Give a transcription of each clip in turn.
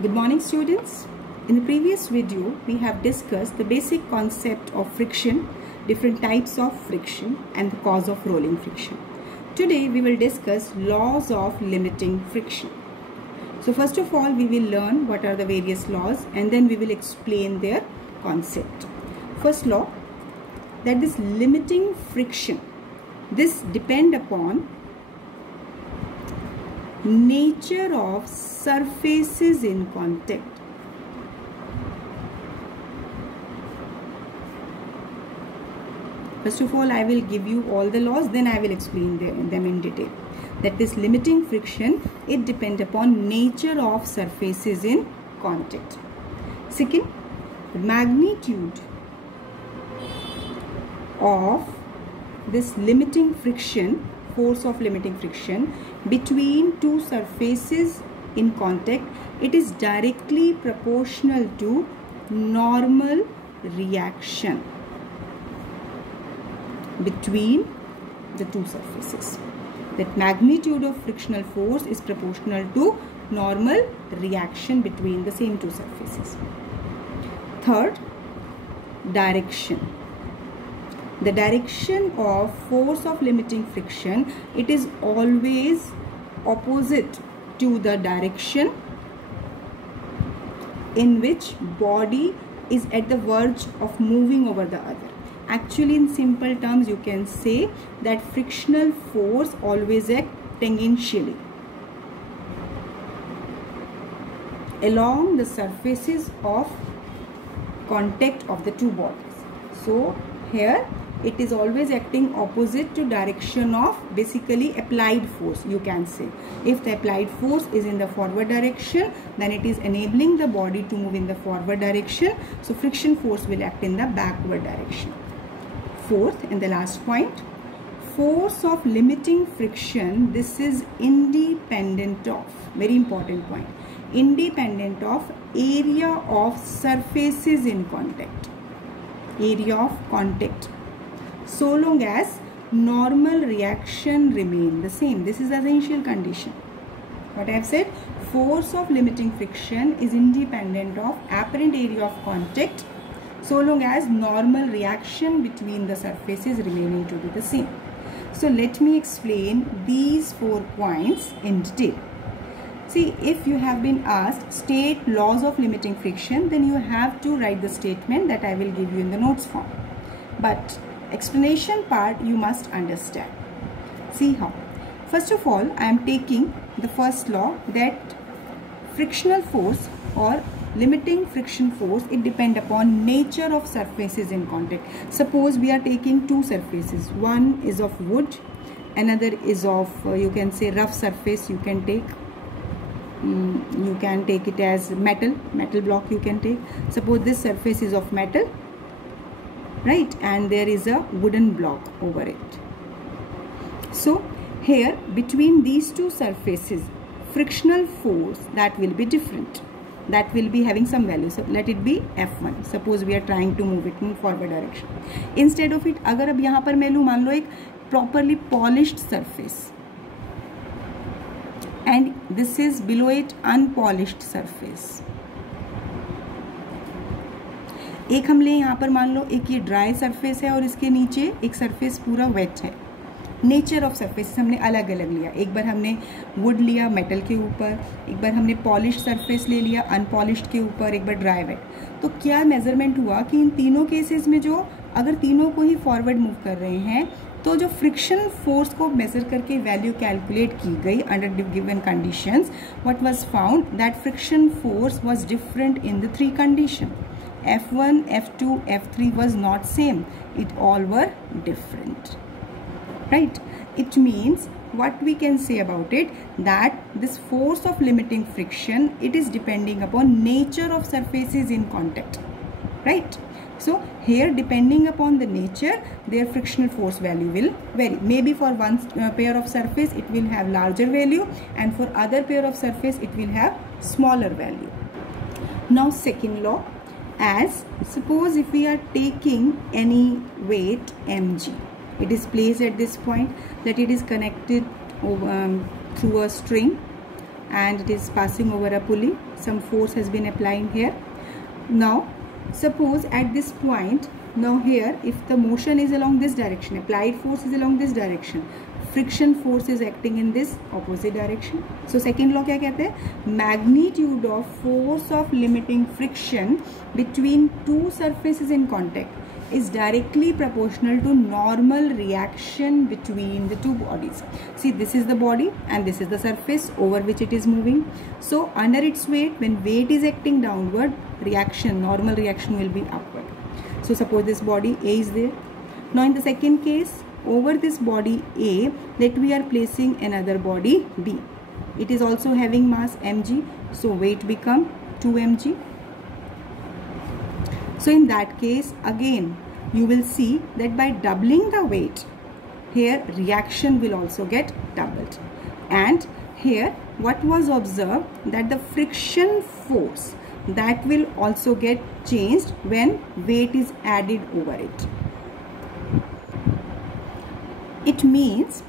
Good morning students. In the previous video we have discussed the basic concept of friction, different types of friction and the cause of rolling friction. Today we will discuss laws of limiting friction. So first of all we will learn what are the various laws and then we will explain their concept. First law, that this limiting friction, this depend upon nature of surfaces in contact. First of all, I will give you all the laws, then I will explain them in detail. That this limiting friction, it depends upon nature of surfaces in contact. Second, the magnitude of this limiting friction, force of limiting friction between two surfaces in contact, it is directly proportional to normal reaction between the two surfaces. That magnitude of frictional force is proportional to normal reaction between the same two surfaces. Third, direction. The direction of force of limiting friction, it is always opposite to the direction in which body is at the verge of moving over the other. Actually, in simple terms, you can say that frictional force always acts tangentially along the surfaces of contact of the two bodies. So here it is always acting opposite to direction of basically applied force, you can say. If the applied force is in the forward direction, then it is enabling the body to move in the forward direction. So friction force will act in the backward direction. Fourth and the last point, force of limiting friction, this is independent of, very important point, independent of area of surfaces in contact. Area of contact, so long as normal reaction remain the same. This is the essential condition. What I have said, force of limiting friction is independent of apparent area of contact so long as normal reaction between the surfaces remaining to be the same. So let me explain these 4 points in detail. See, if you have been asked state laws of limiting friction, then you have to write the statement that I will give you in the notes form. But explanation part you must understand. See how. First of all, I am taking the first law that frictional force or limiting friction force, it depends upon nature of surfaces in contact. Suppose we are taking two surfaces. One is of wood, another is of you can say rough surface. You can take it as metal block you can take. Suppose this surface is of metal, right, and there is a wooden block over it. So here between these two surfaces, frictional force that will be different, that will be having some value. So let it be F1. Suppose we are trying to move it in forward direction. Instead of it, अगर अब यहाँ पर मैं लूँ, मान लो एक properly polished surface and this is below it unpolished surface. एक हम ले यहाँ पर, मान लो एक ये ड्राई सरफेस है और इसके नीचे एक सरफेस पूरा वेट है. नेचर ऑफ सरफेस हमने अलग अलग लिया. एक बार हमने वुड लिया मेटल के ऊपर, एक बार हमने पॉलिश्ड सरफेस ले लिया अनपॉलिश्ड के ऊपर, एक बार ड्राई वेट. तो क्या मेजरमेंट हुआ कि इन तीनों केसेस में जो अगर तीनों को ही फॉरवर्ड मूव कर रहे हैं तो जो फ्रिक्शन फोर्स को मेजर करके वैल्यू कैलकुलेट की गई under given conditions, what was found that friction force was different in the 3 condition. F1, F2, F3 was not same. It all were different. Right? It means what we can say about it, that this force of limiting friction, it is depending upon nature of surfaces in contact. Right? So here depending upon the nature, their frictional force value will vary. Maybe for one pair of surface it will have larger value and for other pair of surface it will have smaller value. Now second law, as suppose if we are taking any weight mg, it is placed at this point, that it is connected through a string and it is passing over a pulley. Some force has been applied here. Now suppose at this point, now here if the motion is along this direction, applied force is along this direction, friction force is acting in this opposite direction. So second law क्या कहते हैं? Magnitude of force of limiting friction between two surfaces in contact is directly proportional to normal reaction between the two bodies. See, this is the body and this is the surface over which it is moving. So under its weight, when weight is acting downward, reaction, normal reaction will be upward. So suppose this body A is there. Now in the second case, over this body A, that we are placing another body B. It is also having mass mg, so weight become 2 mg. So in that case, again you will see that by doubling the weight, here reaction will also get doubled. And here what was observed, that the friction force, that will also get changed when weight is added over it. It means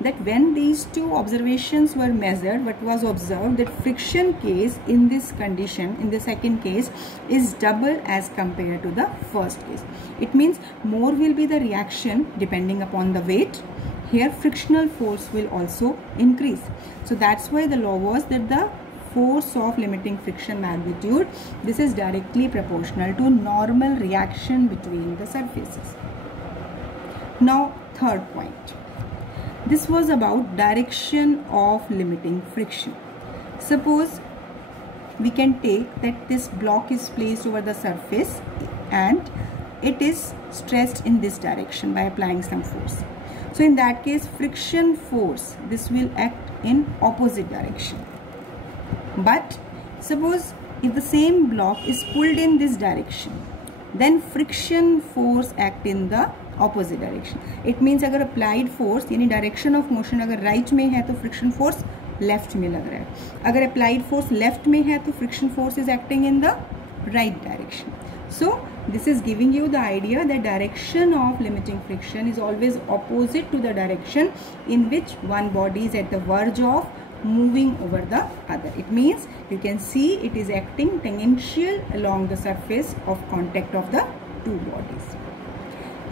that when these two observations were measured, what was observed, that friction case in this condition, in the second case, is double as compared to the first case. It means more will be the reaction depending upon the weight. Here frictional force will also increase. So that's why the law was that the force of limiting friction magnitude, this is directly proportional to normal reaction between the surfaces. Now third point. This was about direction of limiting friction. Suppose we can take that this block is placed over the surface and it is stressed in this direction by applying some force. So in that case, friction force, this will act in opposite direction. But suppose if the same block is pulled in this direction, then friction force act in the opposite direction. It means अगर applied force यानी direction of motion अगर right में है तो friction force left में लग रहा है. अगर applied force left में है तो friction force is acting in the right direction. So this is giving you the idea that direction of limiting friction is always opposite to the direction in which one body is at the verge of moving over the other. It means you can see it is acting tangential along the surface of contact of the two bodies.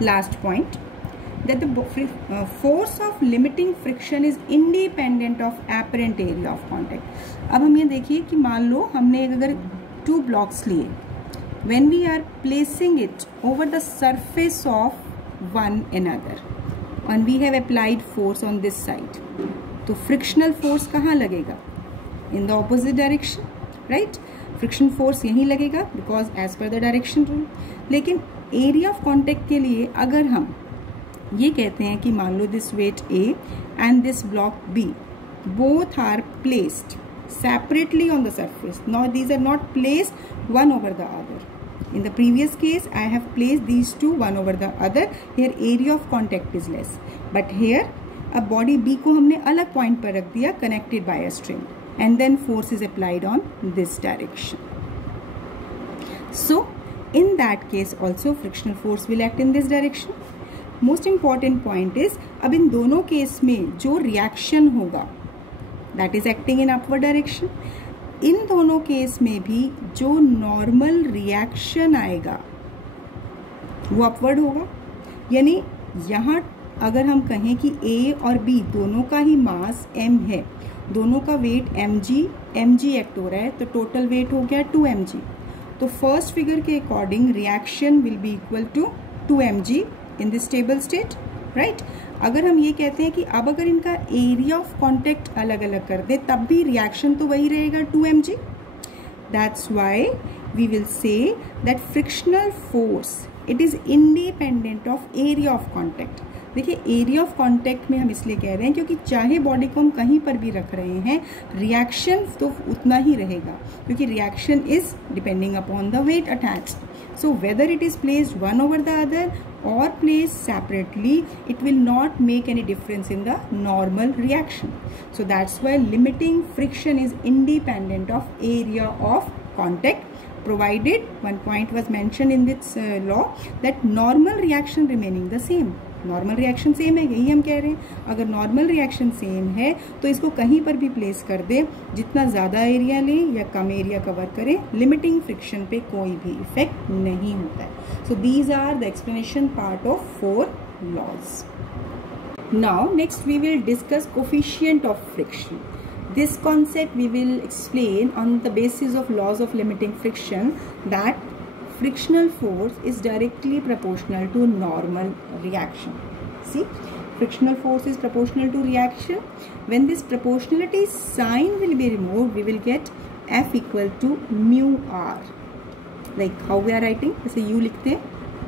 Last point, that the force of limiting friction is independent of apparent area of contact. अब हम ये देखिए कि मान लो हमने अगर two blocks लिए, when we are placing it over the surface of one another and we have applied force on this side, तो frictional force कहाँ लगेगा? In the opposite direction, right? Friction force यहीं लगेगा because as per the direction rule. लेकिन area of contact के लिए अगर हम ये कहते हैं कि मान लो this weight A and this block B both are placed separately on the surface. Now these are not placed one over the other. In the previous case I have placed these two one over the other. Here area of contact is less, but here अब body B को हमने अलग point पर रख दिया connected by a string and then force is applied on this direction. So in that case also frictional force will act in this direction. Most important point is अब इन दोनों case में जो reaction होगा that is acting in upward direction, इन दोनों case में भी जो normal reaction आएगा वो upward होगा. यानी यहाँ अगर हम कहें कि A और B दोनों का ही मास m है, दोनों का वेट mg एक्ट हो रहा है, तो टोटल वेट हो गया 2 mg. तो फर्स्ट फिगर के according reaction will be equal to 2 mg in this stable state, right. अगर हम ये कहते हैं कि अब अगर इनका एरिया ऑफ कॉन्टेक्ट अलग अलग कर दे तब भी रिएक्शन तो वही रहेगा 2 mg. That's why we will say that frictional force it is independent of area of contact. देखिए एरिया ऑफ कॉन्टेक्ट में हम इसलिए कह रहे हैं क्योंकि चाहे बॉडी को हम कहीं पर भी रख रहे हैं रिएक्शन तो उतना ही रहेगा क्योंकि reaction is depending upon the weight attached. So whether it is placed one over the other or placed separately, it will not make any difference in the normal reaction. So that's why limiting friction is independent of area of contact, provided one point was mentioned in this law that normal reaction remaining the same. Normal reaction same है, यही हम कह रहे हैं। अगर normal reaction same है तो इसको कहीं पर भी प्लेस कर दे, जितना ज़्यादा एरिया ले या कम एरिया कवर करे, लिमिटिंग फ्रिक्शन पे कोई भी इफेक्ट नहीं होता है। So these are the explanation part of 4 laws. Now next we will discuss coefficient of friction. This concept we will explain on the basis of laws of limiting friction, that frictional force is directly proportional to normal reaction. See, frictional force is proportional to reaction. When this proportionality sign will be removed, we will get F equal to mu R. Like how we are writing, जैसे U लिखते हैं,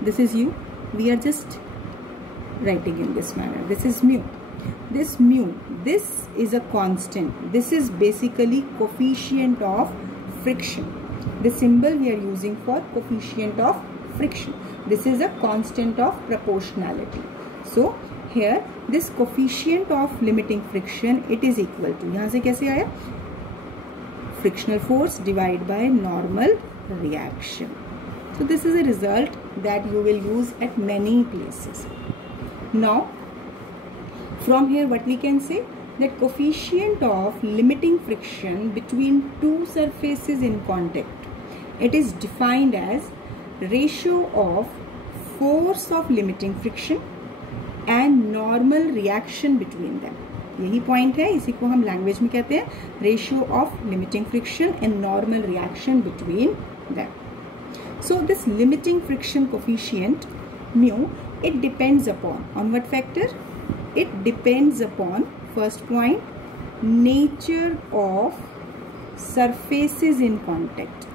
this is U, we are just writing in this manner. This is mu. This is a constant. This is basically coefficient of friction. The symbol we are using for coefficient of friction. This is a constant of proportionality. So here this coefficient of limiting friction, it is equal to, यहाँ से कैसे आया, frictional force divided by normal reaction. So this is a result that you will use at many places. Now from here what we can say, that coefficient of limiting friction between two surfaces in contact, it is defined as ratio of force of limiting friction and normal reaction between them. यही point है, इसी को हम language में कहते हैं ratio of limiting friction and normal reaction between them. So this limiting friction coefficient mu, it depends on what factor? It depends upon, first point, nature of surfaces in contact.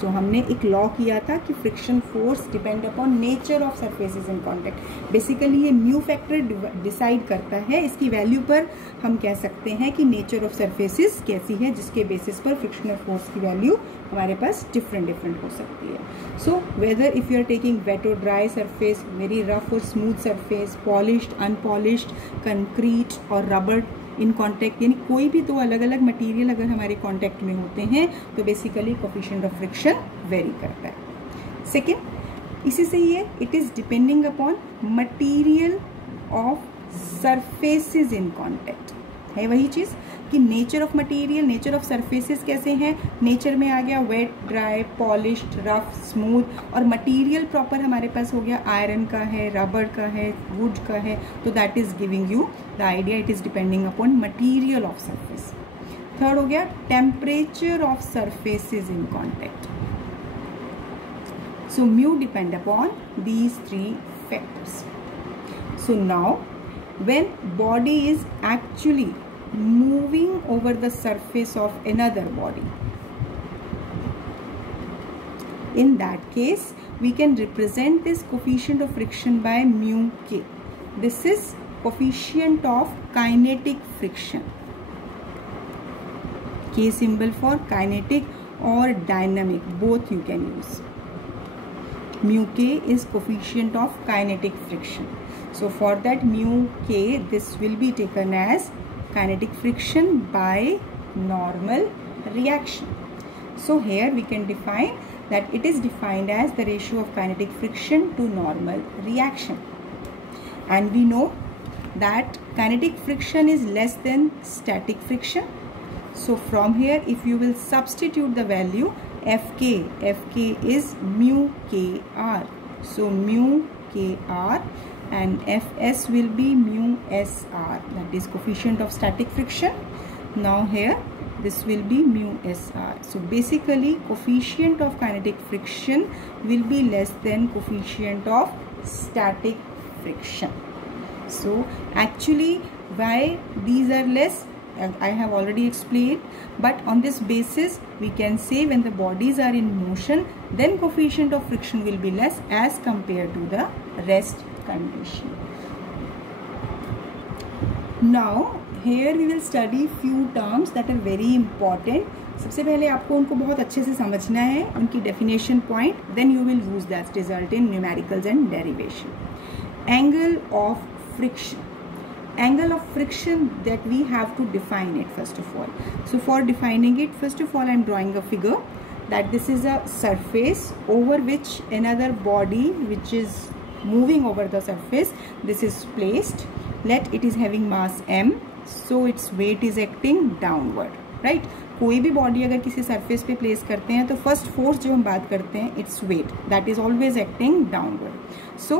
So हमने एक law किया था कि friction force depend upon nature of surfaces in contact. Basically ये mu factor decide करता है, इसकी value पर हम कह सकते हैं कि नेचर ऑफ सरफेसेस कैसी है, जिसके बेसिस पर फ्रिक्शनल फोर्स की वैल्यू हमारे पास डिफरेंट हो सकती है. So whether if you are taking wet और ड्राई सरफेस, वेरी रफ और smooth surface, polished, unpolished, concrete और रबर इन कॉन्टैक्ट, यानी कोई भी 2 अलग अलग मटेरियल अगर हमारे कॉन्टैक्ट में होते हैं तो basically coefficient of friction vary करता है. सेकेंड, इसी से ये it is depending upon material of surfaces in contact. है वही चीज कि nature of material, nature of surfaces कैसे हैं. नेचर में आ गया wet, dry, polished, rough, smooth, और मटेरियल प्रॉपर हमारे पास हो गया आयरन का है, रबर का है, वुड का है. तो that is giving you the idea, it is depending upon material of surface. Third हो गया temperature of surfaces in contact. So mu depend upon these 3 factors. So now when body is actually moving over the surface of another body, in that case we can represent this coefficient of friction by mu k. This is coefficient of kinetic friction. K symbol for kinetic or dynamic, both you can use. Mu k is coefficient of kinetic friction. So for that mu k, this will be taken as kinetic friction by normal reaction. So here we can define that it is defined as the ratio of kinetic friction to normal reaction. And we know that kinetic friction is less than static friction. So from here if you will substitute the value Fk is mu kr. So mu kr and Fs will be mu sr, that is coefficient of static friction. Now here this will be mu sr. So basically coefficient of kinetic friction will be less than coefficient of static friction. So actually why these are less, I have already explained, but on this basis we can say when the bodies are in motion, then coefficient of friction will be less as compared to the rest condition. Now here we will study few terms that are very important. सबसे पहले आपको उनको बहुत अच्छे से समझना है, उनकी definition point, then you will use that result in numericals and derivation. Angle of friction. Angle of friction, that we have to define it first of all. So for defining it, first of all I am drawing a figure that this is a surface over which another body which is moving over the surface. This is placed. Let it is having mass m, so its weight is acting downward, right? कोई भी body अगर किसी surface पे place करते हैं तो first force जो हम बात करते हैं it's weight, that is always acting downward. So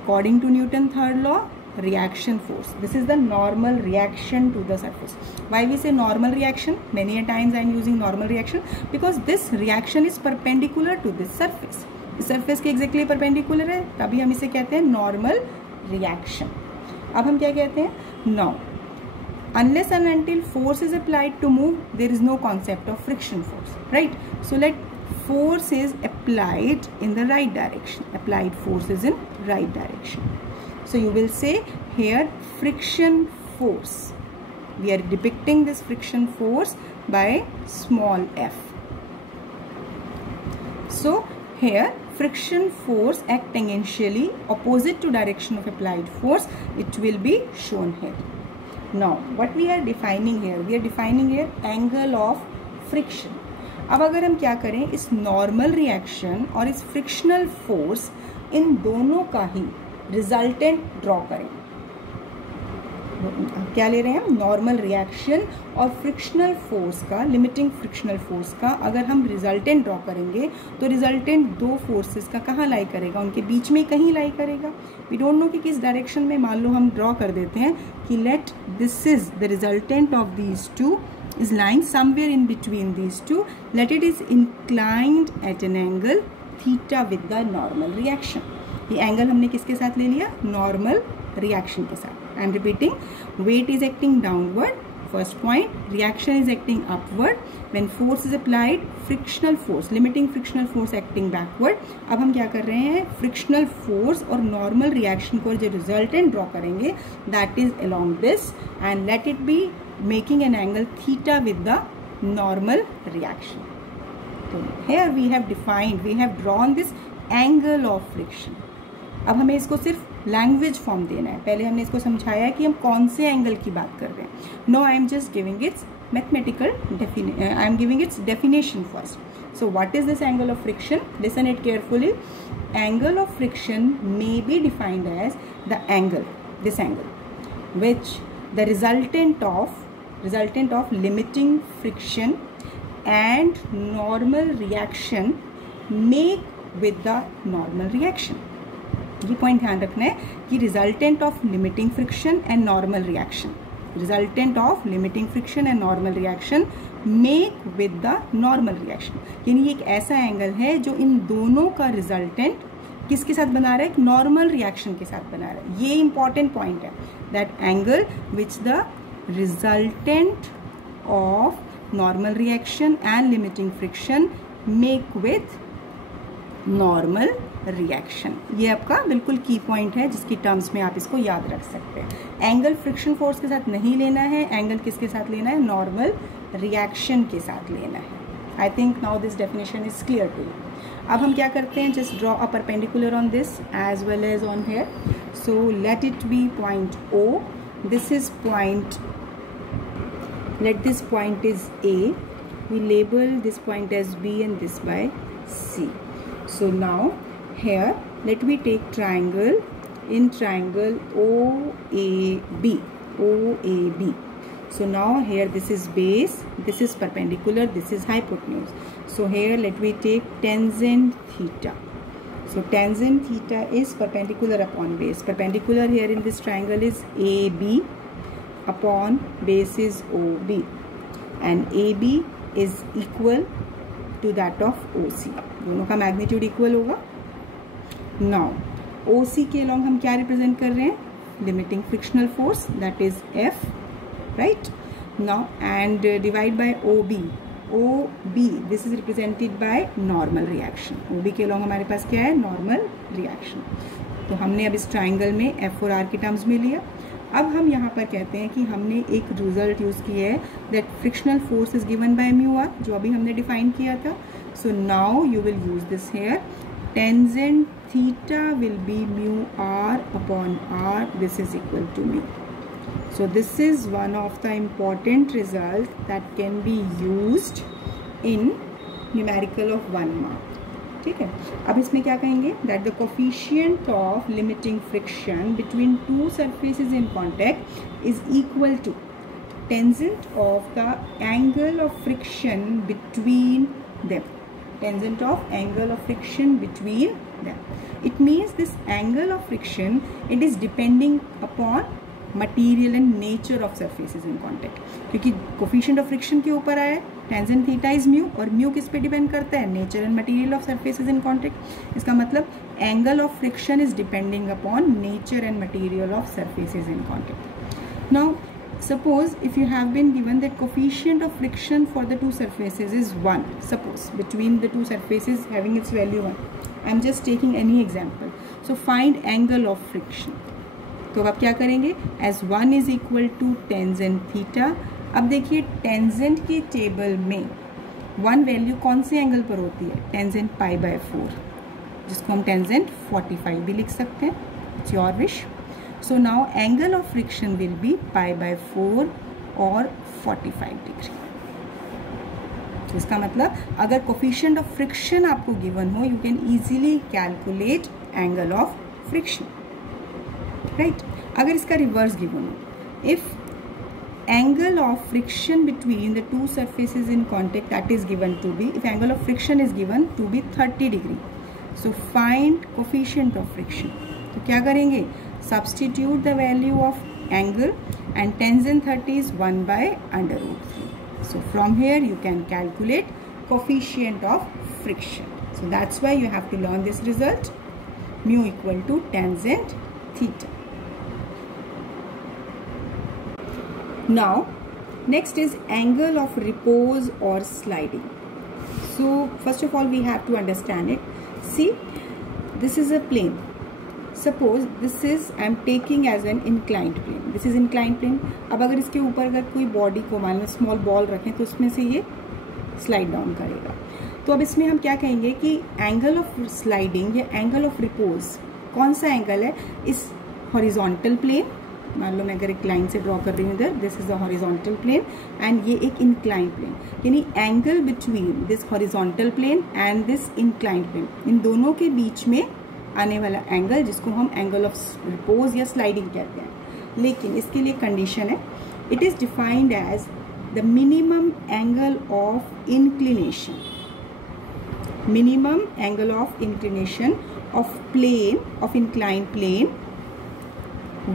according to Newton third law, reaction force, this is the normal reaction to the surface. Why we say normal reaction? Many a times I am using normal reaction because this reaction is perpendicular to this surface. इस surface के exactly perpendicular है, तभी हम इसे कहते हैं normal reaction. अब हम क्या कहते हैं? Now, unless and until force is applied to move, there is no concept of friction force, right? So let force is applied in the right direction. Applied force is in right direction. So you will say here friction force. We are depicting this friction force by small f. So here friction force act tangentially opposite to direction of applied force. It will be shown here. Now what we are defining here? We are defining here angle of friction. अब अगर हम क्या करें, इस normal reaction और इस frictional force in दोनों का ही रिजल्टेंट ड्रॉ करें. क्या ले रहे हैं हम? नॉर्मल रिएक्शन और फ्रिक्शनल फोर्स का, लिमिटिंग फ्रिक्शनल फोर्स का अगर हम रिजल्टेंट ड्रॉ करेंगे तो रिजल्टेंट दो फोर्सेस का कहाँ लाई करेगा? उनके बीच में कहीं लाई करेगा. वी डोंट नो कि किस डायरेक्शन में. मान लो हम ड्रॉ कर देते हैं कि let this is the resultant of these two is lying somewhere in between these two. Let it is inclined at an angle theta with the normal reaction. ये एंगल हमने किसके साथ ले लिया? नॉर्मल रिएक्शन के साथ. I am repeating, weight is acting downward, first point. Reaction is acting upward. When force is applied, frictional force, limiting frictional force acting backward. अब हम क्या कर रहे हैं? फ्रिक्शनल फोर्स और नॉर्मल रिएक्शन को जो रिजल्टेंट ड्रॉ करेंगे that is along this and let it be making an angle theta with the normal reaction. So here we have defined, we have drawn this angle of friction. अब हमें इसको सिर्फ language form देना है. पहले हमने इसको समझाया कि हम कौन से एंगल की बात कर रहे हैं. No, I am just giving its mathematical I am giving its definition first. So what is this angle of friction? Listen it carefully. Angle of friction may be defined as the angle, this angle, which the resultant of limiting friction and normal reaction make with the normal reaction. ये point ध्यान रखना है कि resultant of limiting friction and normal reaction, resultant of limiting friction and normal reaction make with the normal reaction. यानी एक ऐसा angle है जो इन दोनों का रिजल्टेंट किसके साथ बना रहा है? नॉर्मल रिएक्शन के साथ बना रहा है. ये इंपॉर्टेंट पॉइंट है. That angle which the resultant of normal reaction and limiting friction make with normal reaction. ये आपका बिल्कुल की पॉइंट है जिसकी टर्म्स में आप इसको याद रख सकते हैं. एंगल फ्रिक्शन फोर्स के साथ नहीं लेना है, एंगल किसके साथ लेना है? नॉर्मल रिएक्शन के साथ लेना है. I think now this definition is clear to you. अब हम क्या करते हैं? Just draw a perpendicular on this as well as on here. So let it be point O. This is point, let this point is A. We label this point as B and this by C. So now here let me take triangle. In triangle OAB, OAB. So now here this is base, this is perpendicular, this is hypotenuse. So here let me take tangent theta. So tangent theta is perpendicular upon base. Perpendicular here in this triangle is AB upon base is OB, and AB is equal to that of OC. दोनों का magnitude equal होगा. Now OC के along हम क्या represent कर रहे हैं? Limiting frictional force, that is F, right. Now and divide by OB. OB this is represented by normal reaction. OB के अलॉन्ग हमारे पास क्या है? Normal reaction. तो हमने अब इस ट्राइंगल में F और R के टर्म्स में लिया. अब हम यहाँ पर कहते हैं कि हमने एक रिजल्ट यूज किया है that frictional force is given by mu R, जो अभी हमने डिफाइन किया था. So now you will use this here. Tangent theta will be mu R upon R. This is equal to mu. So this is one of the important results that can be used in numerical of 1 mark. ठीक है। अब इसमें क्या कहेंगे, that the coefficient of limiting friction between two surfaces in contact is equal to tangent of the angle of friction between them. Tangent of angle of friction between them. It means this angle of friction, it is depending upon material and nature of surfaces in contact. क्योंकि coefficient of friction के ऊपर आया है, tangent theta is mu, और mu किस पे depend करता है, nature and material of surfaces in contact. इसका मतलब angle of friction is depending upon nature and material of surfaces in contact. Now suppose if you have been given that coefficient of friction for the two surfaces is 1, suppose between the two surfaces having its value 1, I am just taking any example. So find angle of friction. तो अब क्या करेंगे, as 1 is equal to tangent theta. अब देखिए tangent की table में 1 value कौन से एंगल पर होती है, टेंजेंट पाई बाय 4, जिसको हम टेंजेंट 45 भी लिख सकते हैं, it's your wish. So now angle of friction will be pi by 4 or 45 degree. तो इसका मतलब अगर coefficient of friction आपको given हो, you can easily calculate angle of friction, right? अगर इसका reverse given हो, if angle of friction between the two surfaces in contact that is given to be, if angle of friction is given to be 30 degree, so find coefficient of friction. तो क्या करेंगे, substitute the value of angle, and tangent 30 is 1 by under root 3. So from here you can calculate coefficient of friction. So that's why you have to learn this result, mu equal to tangent theta. Now next is angle of repose or sliding. So first of all we have to understand it. See, this is a plane. Suppose this is I am taking as an inclined plane. This is inclined plane. अब अगर इसके ऊपर अगर कोई body को मान लो small ball रखें तो उसमें से ये स्लाइड डाउन करेगा. तो अब इसमें हम क्या कहेंगे कि एंगल ऑफ स्लाइडिंग या एंगल ऑफ रिपोज कौन सा एंगल है, इस हॉरिजॉन्टल प्लेन, मान लो मैं अगर एक लाइन से ड्रॉ कर रही हूँ इधर, this is the horizontal plane and ये एक इंक्लाइंड प्लेन, यानी angle between this horizontal plane and this inclined plane, इन दोनों के बीच में आने वाला एंगल जिसको हम एंगल ऑफ रिपोज या स्लाइडिंग कहते हैं. लेकिन इसके लिए कंडीशन है, it is defined as the minimum angle of inclination, minimum angle of inclination of plane, of inclined plane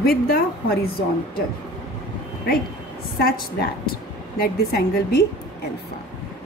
with the horizontal, right, such that this angle be alpha.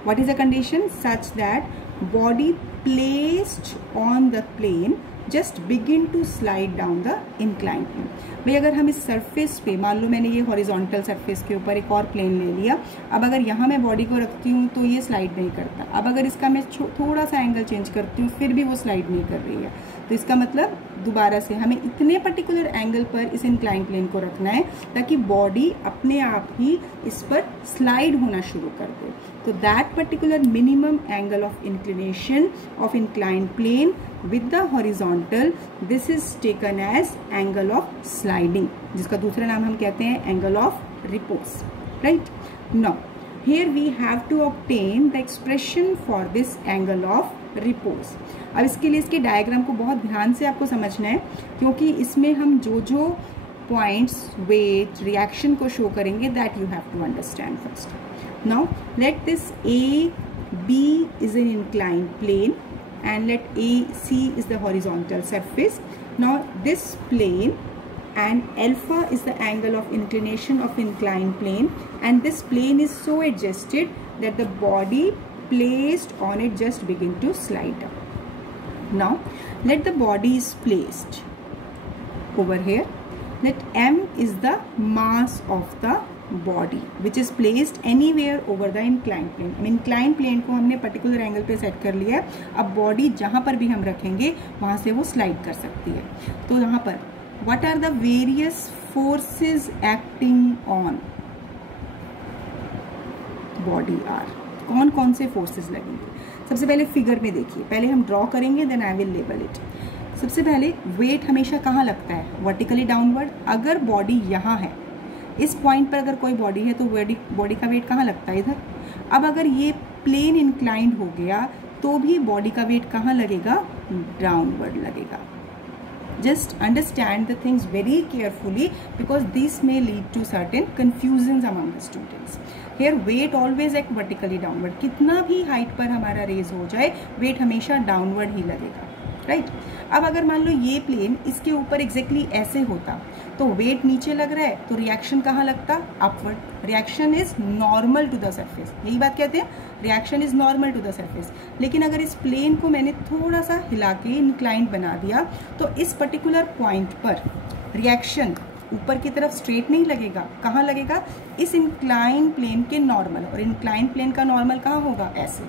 What is the condition? Such that body placed on the plane just begin to slide down the inclined plane. भाई अगर हम इस surface पे, मान लो मैंने ये horizontal surface के ऊपर एक और प्लेन ले लिया, अब अगर यहाँ मैं बॉडी को रखती हूँ तो ये स्लाइड नहीं करता. अब अगर इसका मैं थोड़ा सा एंगल चेंज करती हूँ फिर भी वो स्लाइड नहीं कर रही है. तो इसका मतलब दोबारा से हमें इतने पर्टिकुलर एंगल पर इस इंक्लाइन प्लेन को रखना है ताकि बॉडी अपने आप ही इस पर स्लाइड होना शुरू कर दे. तो that particular minimum angle of inclination of incline plane with the horizontal, this is taken as angle of sliding, जिसका दूसरा नाम हम कहते हैं angle of repose, right? Now here we have to obtain the expression for this angle of repose. अब इसके लिए इसके डायग्राम को बहुत ध्यान से आपको समझना है, क्योंकि इसमें हम जो जो पॉइंट्स, वेट, रिएक्शन को शो करेंगे, that you have to understand first. Now let this AB is an inclined plane and let AC is the horizontal surface. Now this plane and alpha is the angle of inclination of inclined plane, and this plane is so adjusted that the body placed on it just begin to slide down. Now let the body is placed over here. Let M is the mass of the body which is placed anywhere over the inclined plane. inclined plane को हमने particular angle पे set कर लिया है. अब body जहाँ पर भी हम रखेंगे वहाँ से वो स्लाइड कर सकती है. तो यहाँ पर what are the various forces acting on body are, कौन कौन से फोर्सेस लगेंगे. सबसे पहले फिगर में देखिए, पहले हम ड्रॉ करेंगे then I will label it. सबसे पहले वेट हमेशा कहाँ लगता है, वर्टिकली डाउनवर्ड. अगर बॉडी यहाँ है, इस पॉइंट पर अगर कोई बॉडी है तो बॉडी का वेट कहाँ लगता है, इधर. अब अगर ये प्लेन इंक्लाइंड हो गया तो भी बॉडी का वेट कहाँ लगेगा, डाउनवर्ड लगेगा. Just understand the things very carefully because this may lead to certain confusions among the students. Here weight always act vertically downward. कितना भी हाइट पर हमारा रेज हो जाए वेट हमेशा डाउनवर्ड ही लगेगा, राइट. अब अगर मान लो ये प्लेन इसके ऊपर एग्जैक्टली ऐसे होता तो वेट नीचे लग रहा है तो रिएक्शन कहाँ लगता, upward. Reaction is normal to the surface, यही बात कहते हैं, reaction is normal to the surface. लेकिन अगर इस प्लेन को मैंने थोड़ा सा हिला के इंक्लाइंड बना दिया तो इस पर्टिकुलर पॉइंट पर रिएक्शन ऊपर की तरफ स्ट्रेट नहीं लगेगा, कहाँ लगेगा, इस इंक्लाइन प्लेन के नॉर्मल. और इंक्लाइन प्लेन का नॉर्मल कहाँ होगा, ऐसे,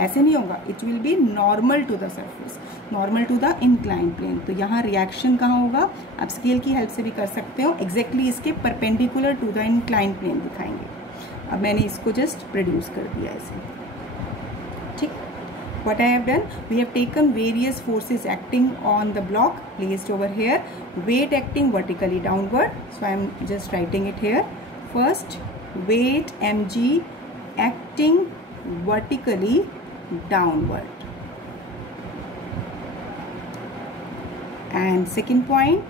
ऐसे नहीं होगा. It will be normal to the surface, normal to the incline plane. तो यहाँ रिएक्शन कहाँ होगा, आप स्केल की हेल्प से भी कर सकते हो, एग्जैक्टली इसके perpendicular to the incline plane दिखाएंगे. अब मैंने इसको जस्ट प्रोड्यूस कर दिया ऐसे, ठीक. What I have done, we have taken various forces acting on the block placed over here, weight acting vertically downward. So I am just writing it here. First, weight mg acting vertically downward. And second point,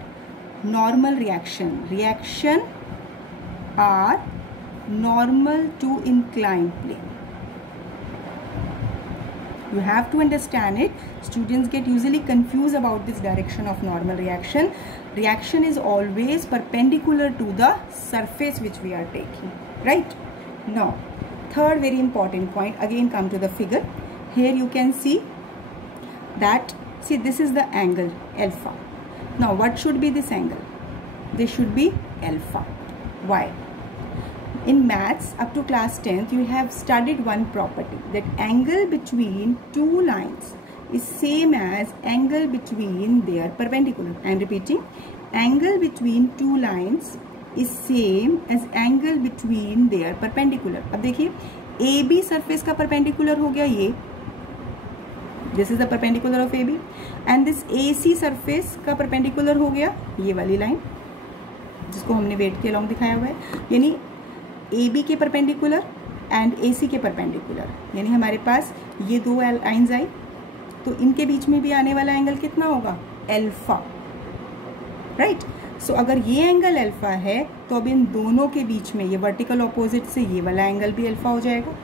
normal reaction. Reaction are normal to inclined plane. You have to understand it. Students get usually confused about this direction of normal reaction. Reaction is always perpendicular to the surface which we are taking, right? Now, third very important point, again come to the figure. Here you can see that, see, this is the angle alpha. Now what should be this angle? This should be alpha. Why? In maths up to class 10th you have studied one property, that angle between two lines is same as angle between their perpendicular. I am repeating, angle between two lines is same as angle between their perpendicular. अब देखिए AB surface का perpendicular हो गया ये, this is the perpendicular of AB, and this AC surface का perpendicular हो गया ये वाली लाइन जिसको हमने वेट के अलॉन्ग दिखाया हुआ है. यानी AB के परपेंडिकुलर एंड AC के परपेंडिकुलर, यानी हमारे पास ये दो लाइन्स आई तो इनके बीच में भी आने वाला एंगल कितना होगा, अल्फा, राइट. सो अगर ये एंगल अल्फा है तो अब इन दोनों के बीच में ये वर्टिकल ऑपोजिट से ये वाला एंगल भी अल्फा हो जाएगा.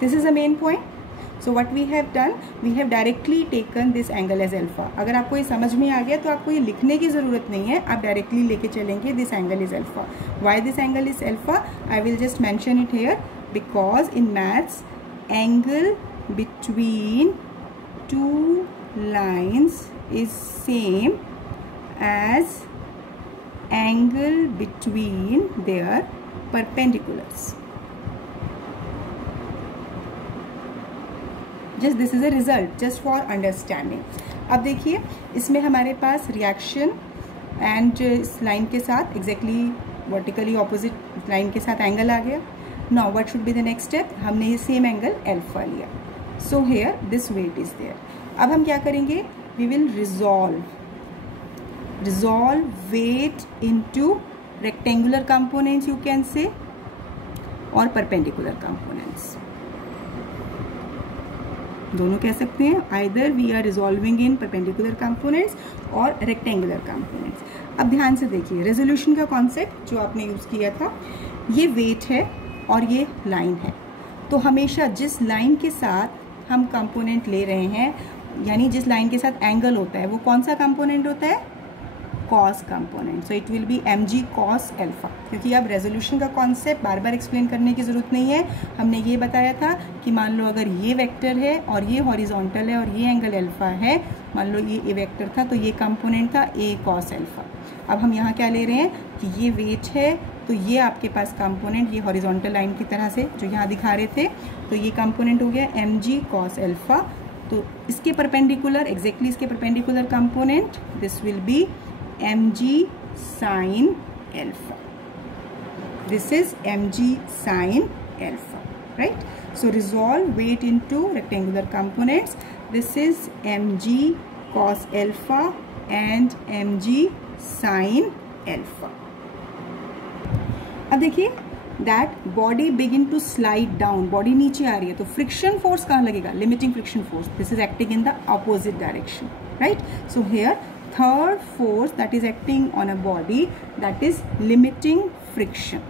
This is a main point. So what we have done, we have directly taken this angle as alpha. अगर आपको ये समझ में आ गया तो आपको ये लिखने की ज़रूरत नहीं है, आप डायरेक्टली लेके चलेंगे this angle is alpha. Why this angle is alpha, I will just mention it here, because in maths angle between two lines is same as angle between their perpendiculars. Just this is a result just for understanding. अब देखिए इसमें हमारे पास reaction and इस line के साथ exactly vertically opposite line के साथ angle आ गया. Now what should be the next step, हमने ये सेम एंगल अल्फा लिया. So here this weight is there. अब हम क्या करेंगे, we will resolve weight into rectangular components you can say or perpendicular components. दोनों कह सकते हैं, either we are resolving in perpendicular components or rectangular components. अब ध्यान से देखिए रेजोल्यूशन का कॉन्सेप्ट जो आपने यूज किया था, ये वेट है और ये लाइन है. तो हमेशा जिस लाइन के साथ हम कंपोनेंट ले रहे हैं, यानी जिस लाइन के साथ एंगल होता है, वो कौन सा कंपोनेंट होता है, cos component. So it will B mg cos alpha. क्योंकि अब रेजोल्यूशन का कॉन्सेप्ट बार बार एक्सप्लेन करने की जरूरत नहीं है. हमने ये बताया था कि मान लो अगर ये वेक्टर है और ये हॉरिजॉन्टल है और ये एंगल अल्फा है, मान लो ये वेक्टर था तो ये कंपोनेंट था a cos अल्फा. अब हम यहाँ क्या ले रहे हैं कि ये वेट है तो ये आपके पास कंपोनेंट ये हॉरिजॉन्टल लाइन की तरह से जो यहाँ दिखा रहे थे, तो ये कंपोनेंट हो गया mg cos अल्फा. तो इसके परपेंडिकुलर एग्जैक्टली इसके perpendicular component this will be mg sin alpha. This is mg sin alpha, right? So resolve weight into rectangular components. This is mg cos alpha and mg sin alpha. अब देखिए that body begin to slide down, body नीचे आ रही है, तो friction force कहाँ लगेगा? Limiting friction force. This is acting in the opposite direction, right? So here third force that is acting on a body, that is limiting friction.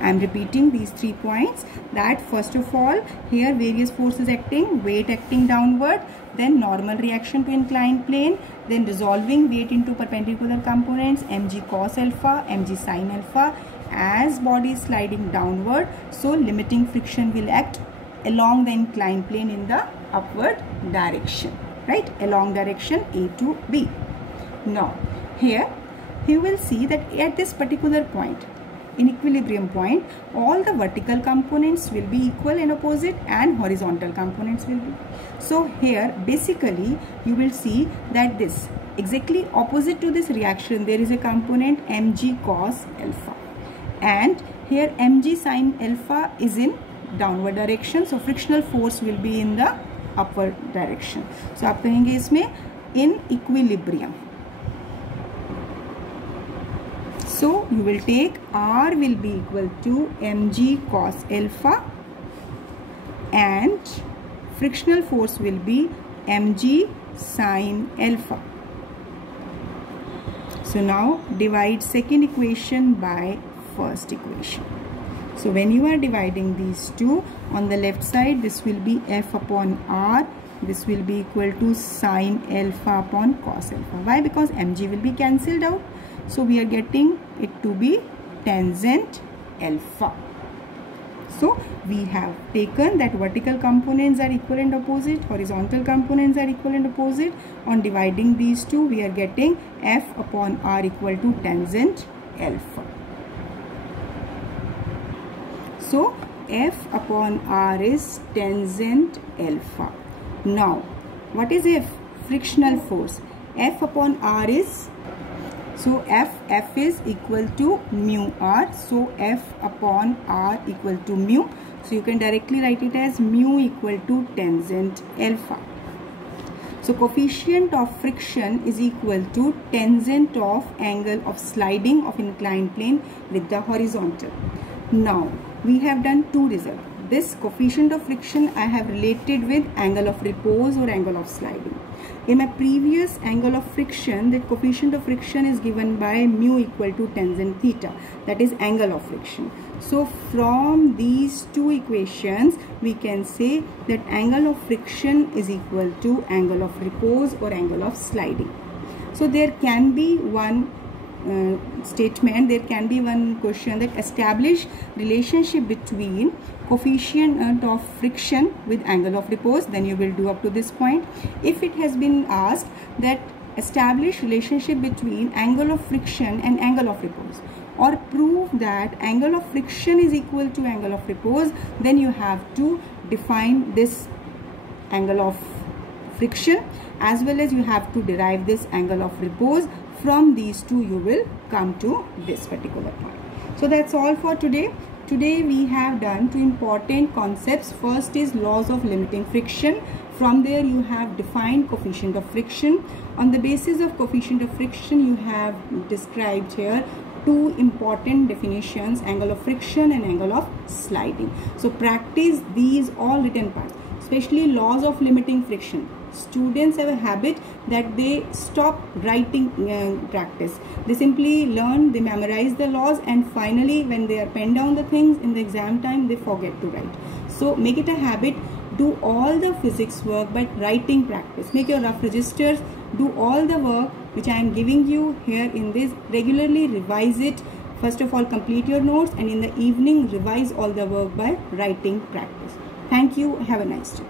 I am repeating these 3 points, that first of all here various forces acting, weight acting downward, then normal reaction to inclined plane, then resolving weight into perpendicular components, mg cos alpha, mg sin alpha, as body is sliding downward, so limiting friction will act along the inclined plane in the upward direction, right, along direction A to B. Now here you will see that at this particular point, in equilibrium point, all the vertical components will be equal and opposite and horizontal components will be. So here basically you will see that this exactly opposite to this reaction there is a component mg cos alpha, and here mg sin alpha is in downward direction, so frictional force will be in the upward direction. So आप कहेंगे इसमें in equilibrium. So you will take R will be equal to mg cos alpha and frictional force will be mg sin alpha. So now divide second equation by first equation. So when you are dividing these two, on the left side this will be F upon R, this will be equal to sin alpha upon cos alpha. Why? Because mg will be cancelled out. So we are getting it to be tangent alpha. So we have taken that vertical components are equal and opposite, horizontal components are equal and opposite. On dividing these two, we are getting F upon R equal to tangent alpha. So F upon R is tangent alpha. Now what is F? Frictional force. F upon R is, so F is equal to mu R, so F upon R equal to mu, so you can directly write it as mu equal to tangent alpha. So coefficient of friction is equal to tangent of angle of sliding of inclined plane with the horizontal. Now we have done two results. This coefficient of friction I have related with angle of repose or angle of sliding. In my previous angle of friction, the coefficient of friction is given by mu equal to tangent theta, that is angle of friction. So from these two equations we can say that angle of friction is equal to angle of repose or angle of sliding. So there can be one statement, there can be one question that establish relationship between coefficient of friction with angle of repose, then you will do up to this point. If it has been asked that establish relationship between angle of friction and angle of repose, or prove that angle of friction is equal to angle of repose, then you have to define this angle of friction as well as you have to derive this angle of repose. From these two you will come to this particular point. So that's all for today. Today we have done two important concepts. First is laws of limiting friction. From there you have defined coefficient of friction. On the basis of coefficient of friction you have described here two important definitions, angle of friction and angle of sliding. So practice these all written parts, especially laws of limiting friction. Students have a habit that they stop writing practice. They simply learn, they memorize the laws, and finally when they are pen down the things in the exam time they forget to write. So make it a habit, do all the physics work by writing practice. Make your rough registers, do all the work which I am giving you here in this, regularly revise it. First of all complete your notes, and in the evening revise all the work by writing practice. Thank you, have a nice day.